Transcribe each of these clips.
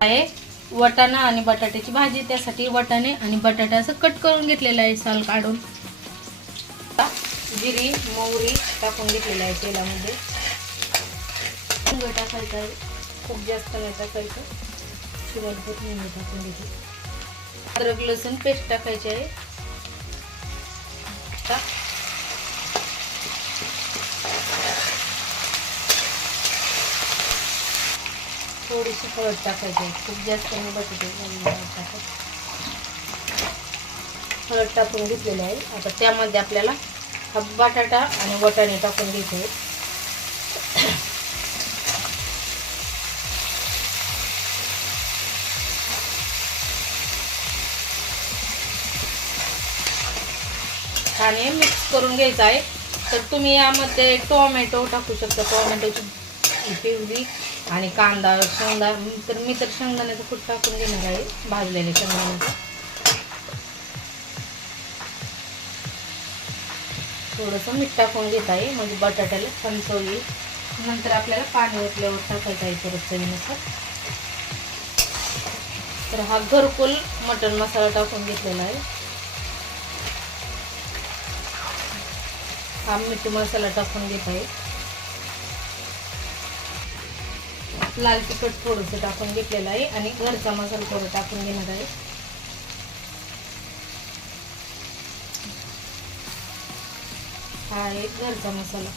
आहे. वटाणा आणि बटाट्याची भाजी त्यासाठी वटाणे आणि बटाटा असं कट करून घेतलेलं आहे साल काढून. जिरी मोहरी टाकून घेतलेलं आहे तेलामध्ये. टाकायचं आहे खूप जास्त नाही टाकायचं शिवाय हिंग टाकून घेतली. अद्रक लसूण पेस्ट टाकायची आहे. थोडीशी हळद टाकायची आहे. खूप जास्त मी बटाटे हळद हळद टाकून घेतलेली आहे. आता त्यामध्ये आपल्याला हा बटाटा आणि वटाणे टाकून घ्यायचे आणि मिक्स करून घ्यायचं आहे. तर तुम्ही यामध्ये टोमॅटो टाकू शकता. टोमॅटोची पिवली आणि कांदा शेंगदा तर मी तर शेंगदाण्याचं खूप टाकून घेणार आहे भाजलेले शेंगदाण्याचं थोडंसं मीठ टाकून घेत आहे म्हणजे बटाट्याला छान चव येईल नंतर आपल्याला पाणी ओतल्यावर टाकायचं आहे परत चवीनुसार. तर हा घरकुल मटण मसाला टाकून घेतलेला आहे. हा मीठ मसाला टाकून घेत आहे. लाल तिखट थोडंसं टाकून घेतलेलं आहे आणि घरचा मसाला थोडं टाकून घेणार आहे. हा आहे घरचा मसाला.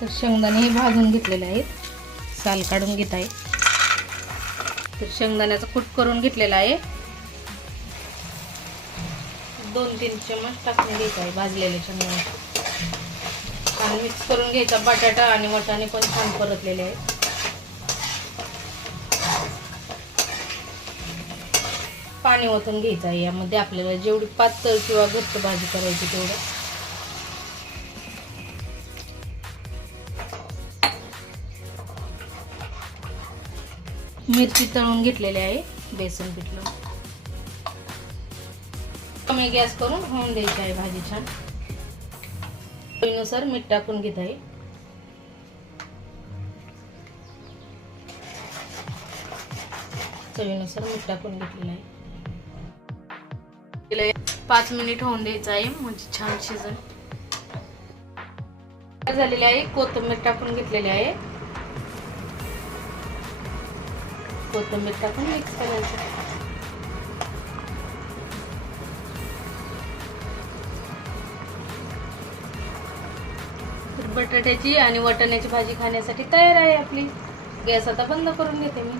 तर शेंगदाणे भाजून घेतलेले आहेत. साल काढून घेत आहे. तर शेंगदाण्याचा कूट करून घेतलेला आहे. दोन तीन चमच टाकून घ्यायचा आहे भाजलेले शेंगदाणे आणि मिक्स करून घ्यायचा बटाटा आणि वटाणे पण छान परतलेले आहेत. पाणी ओतून घ्यायचं आहे यामध्ये आपल्याला जेवढी पातळ किंवा घट्ट भाजी करायची तेवढं. मिरची तळून घेतलेली आहे बेसन पिठलं. कमी गॅस करून होऊन द्यायची आहे भाजी छान. चवीनुसार मीठ टाकून घेत आहे. चवीनुसार मीठ टाकून घेतलेलं आहे. पाच मिनिट होऊन द्यायचं आहे म्हणजे छान शिजन. झालेली आहे कोथिंबीर टाकून घेतलेली आहे. कोथिंबीर टाकून मिक्स करायचं. बटाट्याची आणि वाटाण्याची भाजी खाण्यासाठी तयार आहे आपली. गॅस आता बंद करून घेते मी.